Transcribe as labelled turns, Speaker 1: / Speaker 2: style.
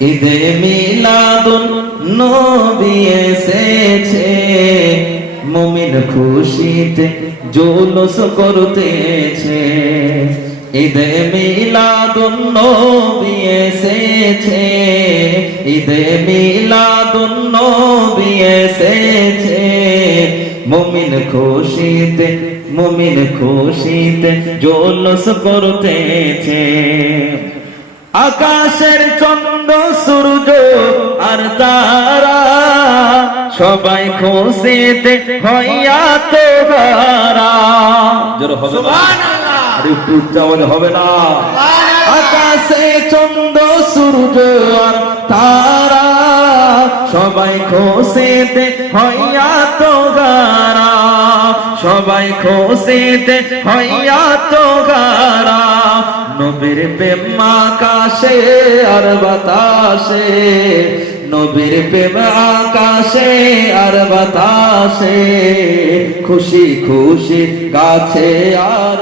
Speaker 1: ঈদে মিলাদুন নবী এসেছে। মুমিন খুশিতে জুলুস করতেছে। ঈদে মিলাদুন নবী এসেছে। ঈদে মিলাদুন নবী এসেছে। মুমিন খুশিতে মুমিন খুশিতে জুলুস করতেছে। আকাশের চন্দ্র সূর্য আর তারা সবাই খুশিতে হইয়া তো জোর হবে না। একটু উচ্চাবল হবে না। আকাশে চন্দ্র সূর্য আর তারা সবাই খুশিতে হইয়া তো সবাই খুশিতে হইয়া তো হারা নবীর প্রেম আকাশে আর বাতাসে। নবীর প্রেম আকাশে আর বাতাসে। খুশি খুশি গাছে আর